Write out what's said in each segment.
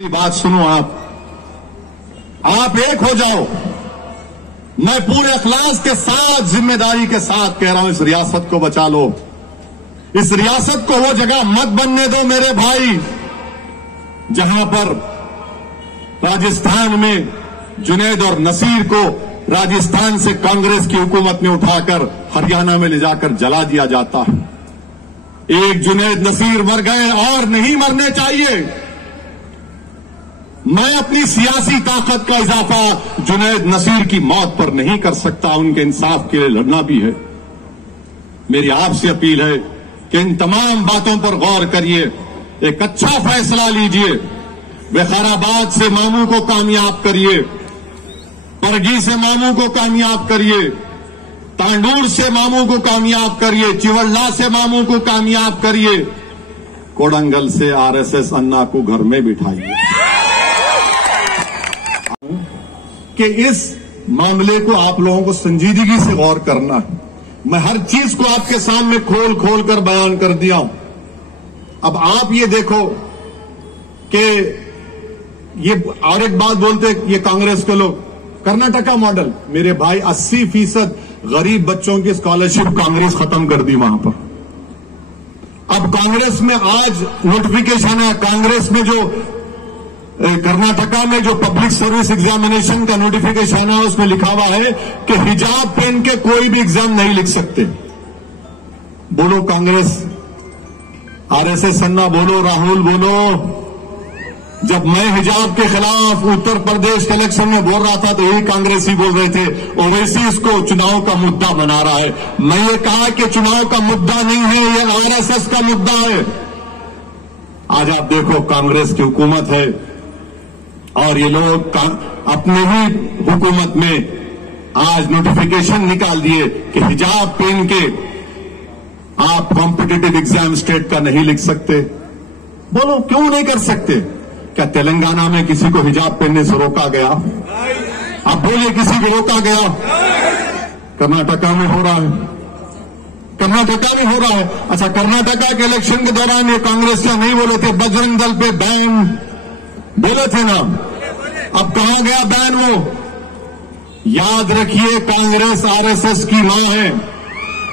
बात सुनो, आप एक हो जाओ। मैं पूरे इखलास के साथ, जिम्मेदारी के साथ कह रहा हूं, इस रियासत को बचा लो। इस रियासत को वो जगह मत बनने दो मेरे भाई जहां पर राजस्थान में जुनैद और नसीर को राजस्थान से कांग्रेस की हुकूमत ने उठाकर हरियाणा में ले जाकर जला दिया जाता है। एक जुनैद नसीर मर गए और नहीं मरने चाहिए। मैं अपनी सियासी ताकत का इजाफा जुनैद नसीर की मौत पर नहीं कर सकता, उनके इंसाफ के लिए लड़ना भी है। मेरी आपसे अपील है कि इन तमाम बातों पर गौर करिए, एक अच्छा फैसला लीजिए। वखाराबाद से मामू को कामयाब करिए, परगी से मामू को कामयाब करिए, तांडूर से मामू को कामयाब करिए, चिवल्ला से मामू को कामयाब करिए, कोडंगल से आरएसएस अन्ना को घर में बिठाइए। कि इस मामले को आप लोगों को संजीदगी से गौर करना है। मैं हर चीज को आपके सामने खोल खोल कर बयान कर दिया हूं। अब आप ये देखो कि ये और एक बात बोलते ये कांग्रेस के लोग, कर्नाटका मॉडल, मेरे भाई 80% गरीब बच्चों की स्कॉलरशिप कांग्रेस खत्म कर दी वहां पर। अब कांग्रेस में आज नोटिफिकेशन है, कांग्रेस में जो कर्नाटका में जो पब्लिक सर्विस एग्जामिनेशन का नोटिफिकेशन है उसमें लिखा हुआ है कि हिजाब पहन के कोई भी एग्जाम नहीं लिख सकते। बोलो कांग्रेस, आरएसएस अन्ना बोलो, राहुल बोलो। जब मैं हिजाब के खिलाफ उत्तर प्रदेश के इलेक्शन में बोल रहा था तो यही कांग्रेसी बोल रहे थे, ओवैसी इसको चुनाव का मुद्दा बना रहा है। मैं ये कहा कि चुनाव का मुद्दा नहीं है, ये आरएसएस का मुद्दा है। आज आप देखो कांग्रेस की हुकूमत है और ये लोग अपने ही हुकूमत में आज नोटिफिकेशन निकाल दिए कि हिजाब पहन के आप कॉम्पिटिटिव एग्जाम स्टेट का नहीं लिख सकते। बोलो क्यों नहीं कर सकते? क्या तेलंगाना में किसी को हिजाब पहनने से रोका गया? आप बोलिए किसी को रोका गया? कर्नाटका में हो रहा है, कर्नाटका में हो रहा है। अच्छा, कर्नाटका के इलेक्शन के दौरान ये कांग्रेस से नहीं बोले थे बजरंग दल पे बैन बोले थे ना, अब कहां गया बैन? वो याद रखिए कांग्रेस आरएसएस की मां है।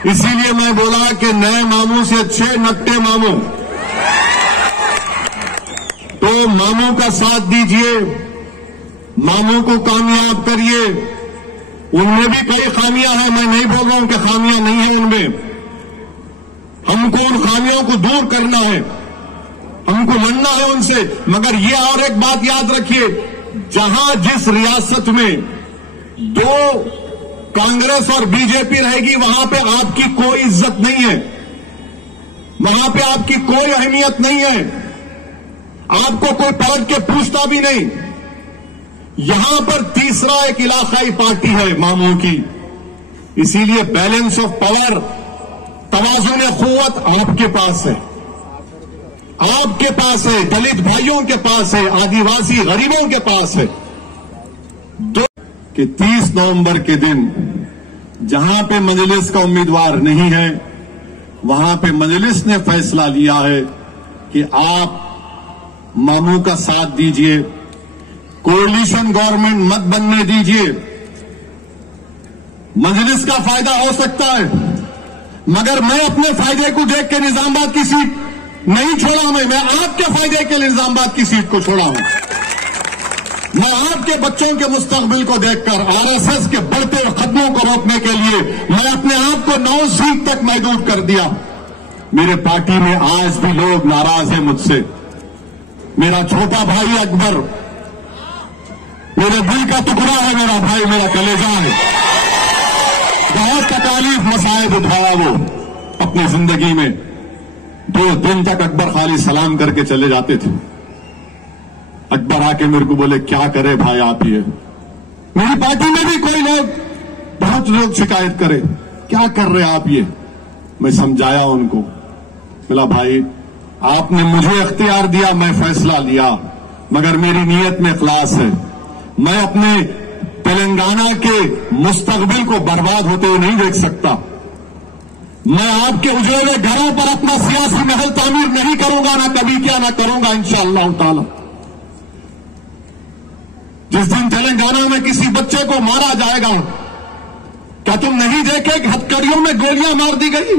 इसीलिए मैं बोला कि नए मामू से अच्छे नकटे मामू, तो मामू का साथ दीजिए, मामू को कामयाब करिए। उनमें भी कई खामियां हैं, मैं नहीं बोल रहा हूं कि खामियां नहीं है उनमें। हमको उन खामियों को दूर करना है, हमको लड़ना है उनसे। मगर ये और एक बात याद रखिए, जहां जिस रियासत में दो कांग्रेस और बीजेपी रहेगी वहां पे आपकी कोई इज्जत नहीं है, वहां पे आपकी कोई अहमियत नहीं है, आपको कोई पलट के पूछता भी नहीं। यहां पर तीसरा एक इलाकाई पार्टी है मामू की, इसीलिए बैलेंस ऑफ पावर, तवाज़ुन क़ुव्वत आपके पास है, आपके पास है, दलित भाइयों के पास है, आदिवासी गरीबों के पास है। कि 30 नवंबर के दिन जहां पे मजलिस का उम्मीदवार नहीं है वहां पे मजलिस ने फैसला लिया है कि आप मामू का साथ दीजिए, कोalition गवर्नमेंट मत बनने दीजिए। मजलिस का फायदा हो सकता है, मगर मैं अपने फायदे को देख के निजामाबाद की सीट नहीं छोड़ा। मैं आपके फायदे के लिए निजामाबाद की सीट को छोड़ा हूं। मैं आपके बच्चों के मुस्तकबिल को देखकर आरएसएस के बढ़ते कदमों को रोकने के लिए मैं अपने आप को 9 सीट तक महदूद कर दिया। मेरे पार्टी में आज भी लोग नाराज हैं मुझसे। मेरा छोटा भाई अकबर मेरे दिल का टुकड़ा है, मेरा भाई, मेरा कलेजा है। बहुत तकलीफ मसाइब उठाया वो अपनी जिंदगी में। 2 दिन तक अकबर खाली सलाम करके चले जाते थे। अकबर आके मेरे को बोले क्या करे भाई आप ये। मेरी पार्टी में भी कोई लोग, बहुत लोग शिकायत करे क्या कर रहे आप ये। मैं समझाया उनको, बोला भाई आपने मुझे इख्तियार दिया, मैं फैसला लिया, मगर मेरी नीयत में इखलास है। मैं अपने तेलंगाना के मुस्तकबिल को बर्बाद होते हुए नहीं देख सकता। मैं आपके उजड़े घरों पर अपना सियासी महल तामीर नहीं करूंगा, ना कभी क्या ना करूंगा इंशाअल्लाह ताला। जिस दिन तेलंगाना में किसी बच्चे को मारा जाएगा, क्या तुम नहीं देखे कि हथकड़ियों में गोलियां मार दी गई?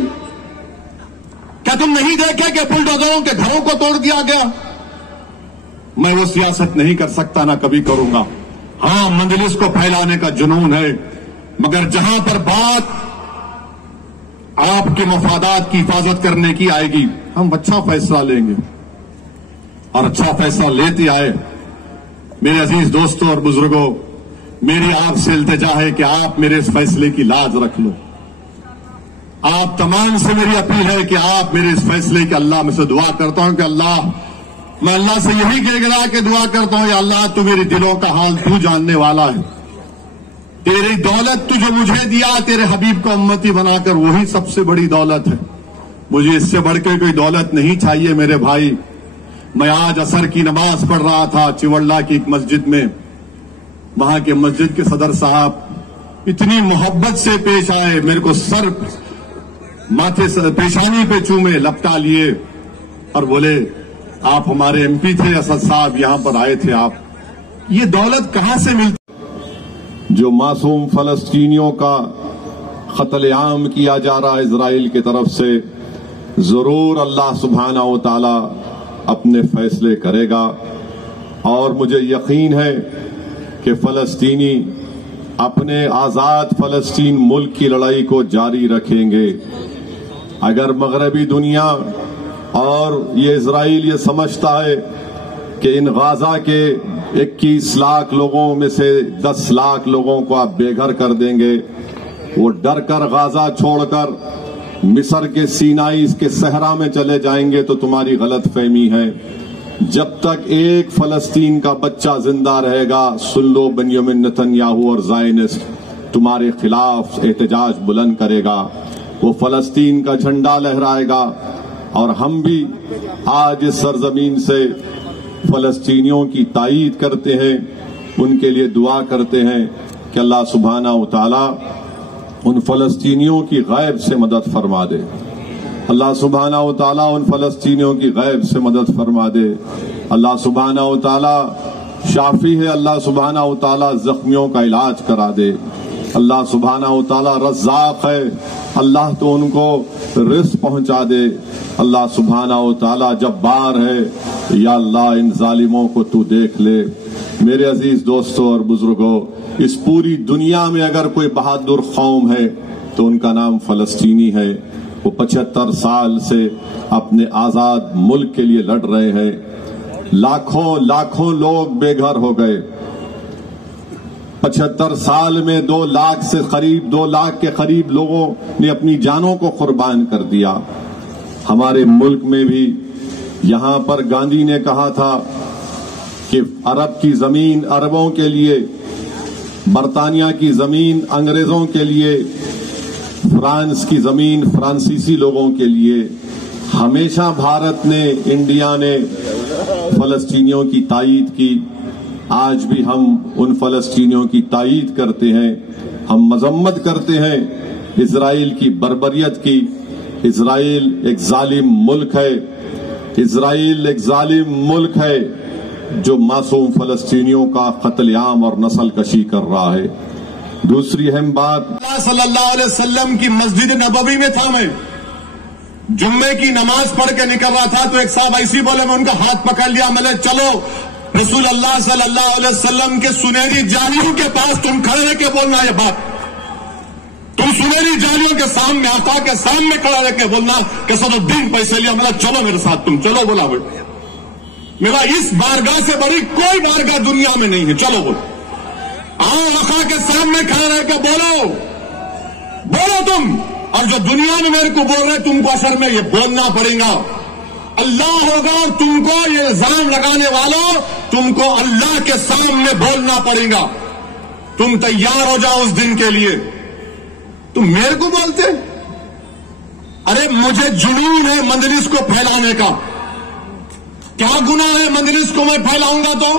क्या तुम नहीं देखे कि बुलडोजरों के घरों को तोड़ दिया गया? मैं वो सियासत नहीं कर सकता, ना कभी करूंगा। हां, मंजलिस को फैलाने का जुनून है, मगर जहां पर बात आपके मफादात की हिफाजत करने की आएगी, हम अच्छा फैसला लेंगे और अच्छा फैसला लेते आए। मेरे अजीज दोस्तों और बुजुर्गों, मेरी आपसे इल्तिजा है कि आप मेरे इस फैसले की लाज रख लो। आप तमाम से मेरी अपील है कि आप मेरे इस फैसले की, अल्लाह में से दुआ करता हूं कि अल्लाह, मैं अल्लाह से यही गिड़गिड़ा के दुआ करता हूं, या अल्लाह तू मेरे दिलों का हाल तू जानने वाला है। तेरी दौलत तू जो मुझे दिया, तेरे हबीब को उम्मती बनाकर, वही सबसे बड़ी दौलत है। मुझे इससे बढ़कर कोई दौलत नहीं चाहिए मेरे भाई। मैं आज असर की नमाज पढ़ रहा था चिवल्ला की एक मस्जिद में। वहां के मस्जिद के सदर साहब इतनी मोहब्बत से पेश आए, मेरे को सर माथे से पेशानी पे चूमे, लपटा लिए और बोले, आप हमारे एमपी थे असद साहब, यहां पर आए थे आप। ये दौलत कहां से मिलती? जो मासूम फलस्तीनियों का कत्लेआम किया जा रहा है इजराइल की तरफ से, जरूर अल्लाह सुब्हानहू व तआला अपने फैसले करेगा। और मुझे यकीन है कि फलस्तीनी अपने आजाद फलस्तीन मुल्क की लड़ाई को जारी रखेंगे। अगर मगरबी दुनिया और ये इजराइल ये समझता है कि इन गाजा के 21 लाख लोगों में से 10 लाख लोगों को आप बेघर कर देंगे, वो डर कर गाजा छोड़कर मिस्र के सीनाई के सहरा में चले जाएंगे, तो तुम्हारी गलत फहमी है। जब तक एक फलस्तीन का बच्चा जिंदा रहेगा, सुन लो, बेंजामिन नेतन्याहू और ज़ायनिस्ट तुम्हारे खिलाफ एहतजाज बुलंद करेगा, वो फलस्तीन का झंडा लहराएगा। और हम भी आज इस सरजमीन से फलस्तीनियों की तायीद करते हैं, उनके लिए दुआ करते हैं कि अल्लाह सुब्हानहू व तआला उन फलस्तीनियों की गैब से मदद फरमा दे। अल्लाह सुब्हानहू व तआला उन फलस्तीनियों की गैब से मदद फरमा दे। अल्लाह सुब्हानहू व तआला शाफी है, अल्लाह सुब्हानहू व तआला जख्मियों का इलाज करा दे। अल्लाह सुब्हानहू व तआला रज़्ज़ाक़ है, अल्लाह तो उनको रिज़्क़ पहुंचा दे। अल्लाह सुब्हानहू व तआला जब्बार है, या अल्लाह इन जालिमों को तू देख ले। मेरे अजीज दोस्तों और बुजुर्गों, इस पूरी दुनिया में अगर कोई बहादुर कौम है तो उनका नाम फलस्तीनी है। वो 75 साल से अपने आजाद मुल्क के लिए लड़ रहे हैं। लाखों लाखों लोग बेघर हो गए। 75 साल में 2 लाख से करीब 2 लाख के करीब लोगों ने अपनी जानों को कुर्बान कर दिया। हमारे मुल्क में भी यहां पर गांधी ने कहा था कि अरब की जमीन अरबों के लिए, बरतानिया की जमीन अंग्रेजों के लिए, फ्रांस की जमीन फ्रांसीसी लोगों के लिए। हमेशा भारत ने, इंडिया ने फलस्तीनियों की तायीद की। आज भी हम उन फलस्तीनियों की तायीद करते हैं। हम मजम्मत करते हैं इजराइल की बर्बरियत की। इजराइल एक जालिम मुल्क है। इजराइल एक जालिम मुल्क है जो मासूम फलस्तीनियों का कत्लेआम और नस्ल कशी कर रहा है। दूसरी अहम बात, सल्लल्लाहु अलैहि वसल्लम की मस्जिद नबवी में था। मैं जुम्मे की नमाज पढ़ के निकल रहा था तो एक साहब ऐसी बोले, मैं उनका हाथ पकड़ लिया। मैंने, चलो रसूल अल्लाह सल्लल्लाहु अलैहि वसल्लम के सुनहरी जालियों के पास तुम खड़े रह के बोलना ये बात। तुम सुनहरी जालियों के सामने, आका के सामने खड़ा रह के बोलना कि सदुद्दीन पैसे लिया। मेरा, चलो मेरे साथ, तुम चलो। बोला भाई, मेरा इस बारगाह से बड़ी कोई बारगाह दुनिया में नहीं है, चलो बोलो। आओ आका के सामने खड़ा रह के बोलो तुम। और जो दुनिया में मेरे को बोल रहे, तुमको असल में ये बोलना पड़ेगा। अल्लाह होगा और तुमको ये इल्जाम लगाने वालों, तुमको अल्लाह के सामने बोलना पड़ेगा। तुम तैयार हो जाओ उस दिन के लिए। तुम मेरे को बोलते, अरे मुझे जुनून है मंजलिस को फैलाने का। क्या गुनाह है मंजलिस को मैं फैलाऊंगा तो?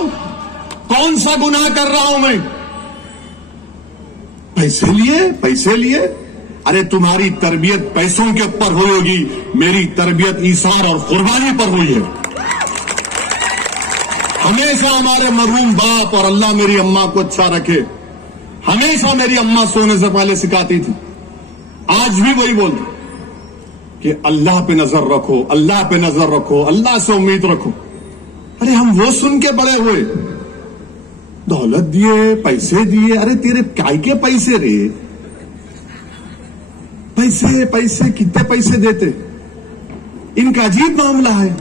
कौन सा गुनाह कर रहा हूं मैं? पैसे लिए। अरे तुम्हारी तरबियत पैसों के ऊपर हुई होगी, मेरी तरबियत ईसार और कुर्बानी पर हुई है। हमेशा हमारे मरहूम बाप और अल्लाह मेरी अम्मा को अच्छा रखे, हमेशा मेरी अम्मा सोने से पहले सिखाती थी, आज भी वही बोलती कि अल्लाह पे नजर रखो, अल्लाह पे नजर रखो, अल्लाह से उम्मीद रखो। अरे हम वो सुन के बड़े हुए, दौलत दिए, पैसे दिए। अरे तेरे काय के पैसे रे? पैसे पैसे कितने पैसे देते? इनका अजीब मामला है।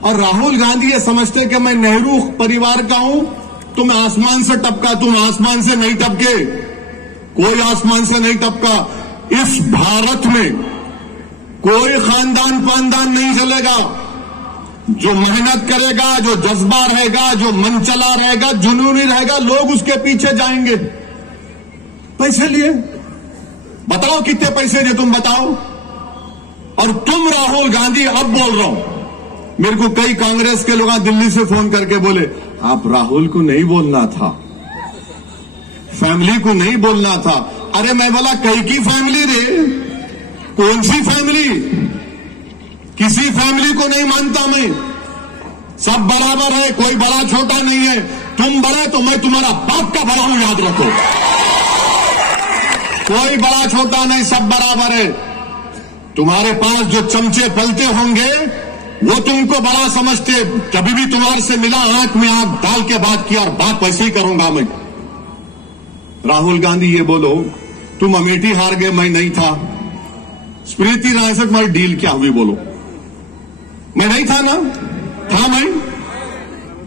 और राहुल गांधी ये समझते कि मैं नेहरू परिवार का हूं, तुम आसमान से टपका, तुम आसमान से नहीं टपके, कोई आसमान से नहीं टपका। इस भारत में कोई खानदान पानदान नहीं चलेगा। जो मेहनत करेगा, जो जज्बा रहेगा, जो मन चला रहेगा, जुनूनी रहेगा, लोग उसके पीछे जाएंगे। पैसे लिए, बताओ कितने पैसे दिए, तुम बताओ। और तुम राहुल गांधी, अब बोल रहा हूं, मेरे को कई कांग्रेस के लोग दिल्ली से फोन करके बोले, आप राहुल को नहीं बोलना था, फैमिली को नहीं बोलना था। अरे मैं बोला, कई की फैमिली रे? कौन सी फैमिली? किसी फैमिली को नहीं मानता मैं। सब बराबर है, कोई बड़ा छोटा नहीं है। तुम बड़े तो मैं तुम्हारा बाप का बड़ा हूं, याद रखो। कोई बड़ा छोटा नहीं, सब बराबर है। तुम्हारे पास जो चमचे पलते होंगे वो तुमको बड़ा समझते। कभी भी तुम्हारे से मिला, आंख में आंख डाल के बात किया, और बात वैसे ही करूंगा मैं। राहुल गांधी ये बोलो, तुम अमेठी हार गए, मैं नहीं था। स्मृति ईरानी से तुम्हारी डील क्या हुई बोलो? मैं नहीं था ना? था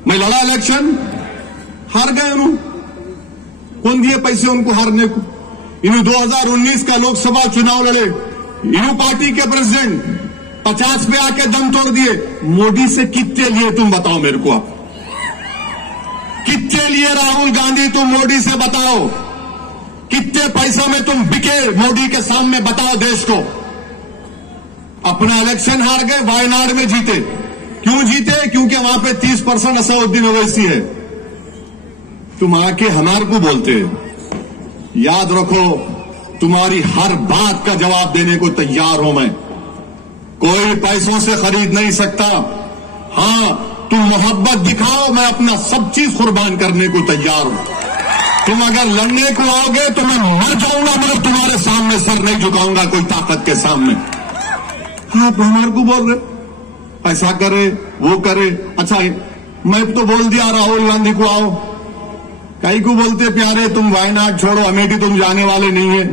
मैं लड़ा इलेक्शन, हार गए उन्होंने। कौन दिए पैसे उनको हारने को? इन्होंने 2019 का लोकसभा चुनाव लड़े, इन्हों पार्टी के प्रेसिडेंट 50 पे आके दम तोड़ दिए। मोदी से कितने लिए तुम बताओ मेरे को? आप कितने लिए राहुल गांधी तुम मोदी से बताओ? कितने पैसों में तुम बिके मोदी के सामने बताओ देश को? अपना इलेक्शन हार गए, वायनाड में जीते। क्यों जीते? क्योंकि वहां पे 30% असदुद्दीन ओवैसी है। तुम आके हमारे को बोलते। याद रखो, तुम्हारी हर बात का जवाब देने को तैयार हूं मैं। कोई पैसों से खरीद नहीं सकता। हां, तुम मोहब्बत दिखाओ, मैं अपना सब चीज कुर्बान करने को तैयार हूं। तुम अगर लड़ने को आओगे तो मैं मर जाऊंगा, मगर तुम्हारे सामने सर नहीं झुकाऊंगा कोई ताकत के सामने। आप हमारे को बोल रहे ऐसा करे, वो करे। अच्छा, मैं तो बोल दिया राहुल गांधी को आओ। कई को बोलते प्यारे, तुम वायनाड छोड़ो, अमेठी तुम जाने वाले नहीं है,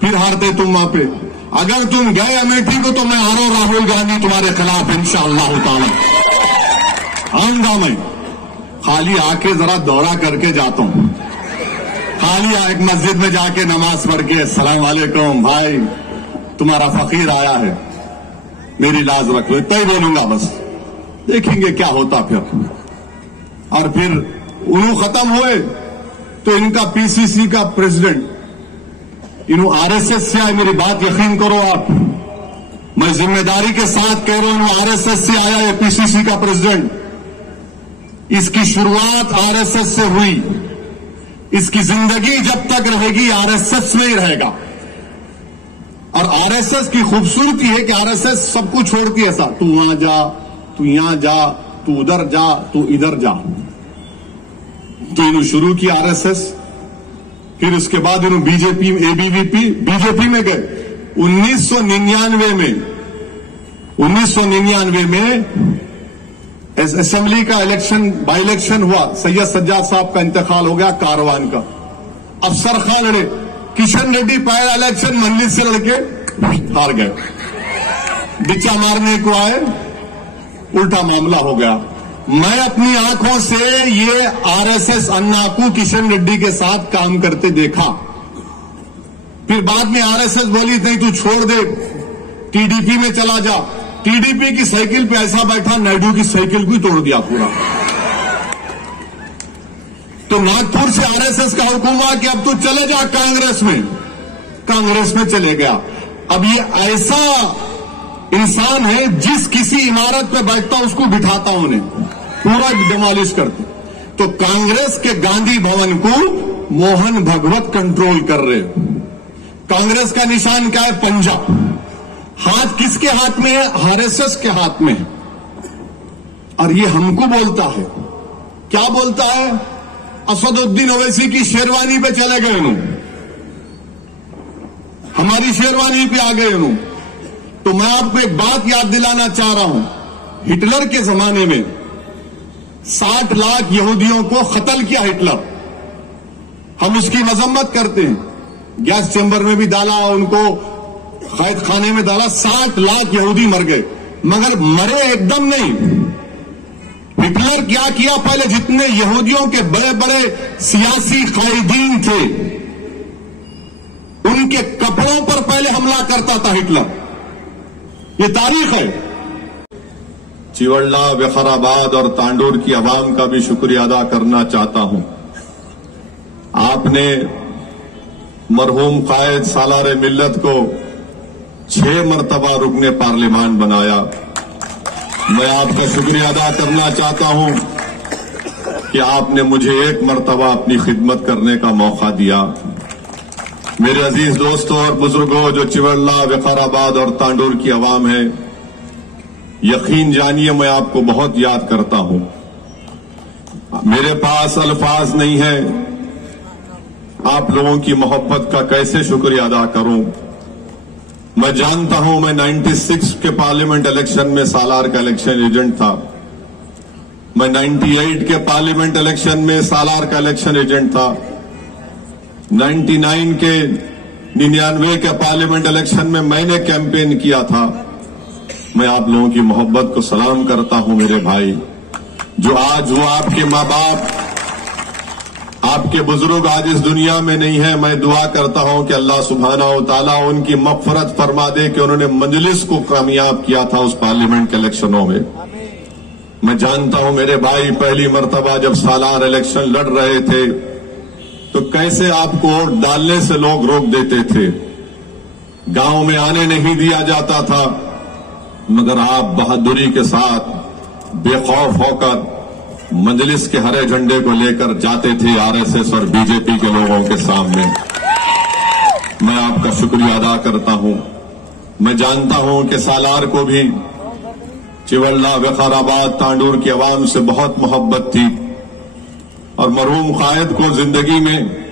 फिर हारते तुम वहां पे। अगर तुम गए अमेठी को तो मैं हारो राहुल गांधी तुम्हारे खिलाफ इंशाअल्लाह ताला। आऊंगा मैं, खाली आके जरा दौरा करके जाता हूं। खाली एक मस्जिद में जाके नमाज पढ़ के अस्सलाम वालेकुम भाई, तुम्हारा फकीर आया है, मेरी लाज रख लो, इतना ही बोलूंगा बस। देखेंगे क्या होता फिर। और फिर उन्होंने खत्म हुए तो इनका पीसीसी का प्रेसिडेंट इन्हों आरएसएस से आए। मेरी बात यकीन करो आप, मैं जिम्मेदारी के साथ कह रहा हूं, आरएसएस से आया है पीसीसी का प्रेसिडेंट। इसकी शुरुआत आरएसएस से हुई, इसकी जिंदगी जब तक रहेगी आरएसएस में ही रहेगा। और आरएसएस की खूबसूरती है कि आरएसएस सबको छोड़ती है। ऐसा तू वहां जा, तू यहां जा, तू उधर जा, तू इधर जा। तो इन्होंने शुरू किया आरएसएस, फिर उसके बाद इन्होंने बीजेपी, एबीवीपी, बीजेपी में गए। 1999 में असेंबली का इलेक्शन, बाई इलेक्शन हुआ, सैयद सज्जाद साहब का इंतकाल हो गया, कारवान का। अफसर खान लड़े, किशन रेड्डी पहला इलेक्शन मंदिर से लड़के हार गए। बिच्चा मारने को आए, उल्टा मामला हो गया। मैं अपनी आंखों से ये आरएसएस अन्नाकू किशन रेड्डी के साथ काम करते देखा। फिर बाद में आरएसएस बोली नहीं तू छोड़ दे, टीडीपी में चला जा। टीडीपी की साइकिल पे ऐसा बैठा, नायडू की साइकिल को ही तोड़ दिया पूरा। तो नागपुर से आरएसएस का हुक्म हुआ कि अब तू चले जा कांग्रेस में। कांग्रेस में चले गया। अब ये ऐसा इंसान है जिस किसी इमारत पे बैठता उसको बिठाता उन्हें, पूरा डिमोलिश करते। तो कांग्रेस के गांधी भवन को मोहन भगवत कंट्रोल कर रहे। कांग्रेस का निशान क्या है? पंजा। हाथ किसके हाथ में है? आरएसएस के हाथ में है। और ये हमको बोलता है, क्या बोलता है? असदुद्दीन ओवैसी की शेरवानी पे चले गए नु, हमारी शेरवानी पे आ गए नु। तो मैं आपको एक बात याद दिलाना चाह रहा हूं, हिटलर के जमाने में 60 लाख यहूदियों को कत्ल किया हिटलर। हम इसकी मजम्मत करते हैं, गैस चैम्बर में भी डाला, उनको कैद खाने में डाला, 60 लाख यहूदी मर गए, मगर मरे एकदम नहीं। हिटलर क्या किया? पहले जितने यहूदियों के बड़े बड़े सियासी कायदीन थे, उनके कपड़ों पर पहले हमला करता था हिटलर। ये तारीख है। चिवड़ला, विकाराबाद और तांडूर की आवाम का भी शुक्रिया अदा करना चाहता हूं। आपने मरहूम कायद सालार मिल्लत को 6 मरतबा रुकने पार्लियामान बनाया। मैं आपका शुक्रिया अदा करना चाहता हूं कि आपने मुझे 1 मरतबा अपनी खिदमत करने का मौका दिया। मेरे अजीज दोस्तों और बुजुर्गों, जो चिवड़ला, विकाराबाद और तांडूर की आवाम है, यकीन जानिए मैं आपको बहुत याद करता हूं। मेरे पास अल्फाज नहीं है, आप लोगों की मोहब्बत का कैसे शुक्रिया अदा करूं। मैं जानता हूं, मैं 96 के पार्लियामेंट इलेक्शन में सालार का इलेक्शन एजेंट था। मैं 98 के पार्लियामेंट इलेक्शन में सालार का इलेक्शन एजेंट था। 99 के 99 के पार्लियामेंट इलेक्शन में मैंने कैंपेन किया था। मैं आप लोगों की मोहब्बत को सलाम करता हूं मेरे भाई। जो आज वो आपके माँ बाप, आपके बुजुर्ग आज इस दुनिया में नहीं है, मैं दुआ करता हूं कि अल्लाह सुब्हानहू व तआला उनकी मग़फ़िरत फरमा दे कि उन्होंने मजलिस को कामयाब किया था उस पार्लियामेंट के इलेक्शनों में। मैं जानता हूं मेरे भाई, पहली मर्तबा जब सालार इलेक्शन लड़ रहे थे तो कैसे आपको वोट डालने से लोग रोक देते थे, गांव में आने नहीं दिया जाता था, मगर आप बहादुरी के साथ बेखौफ होकर मजलिस के हरे झंडे को लेकर जाते थे आरएसएस और बीजेपी के लोगों के सामने। मैं आपका शुक्रिया अदा करता हूं। मैं जानता हूं कि सालार को भी चिवड़ला, विकाराबाद, तांडूर की आवाम से बहुत मोहब्बत थी और मरहूम कायद को जिंदगी में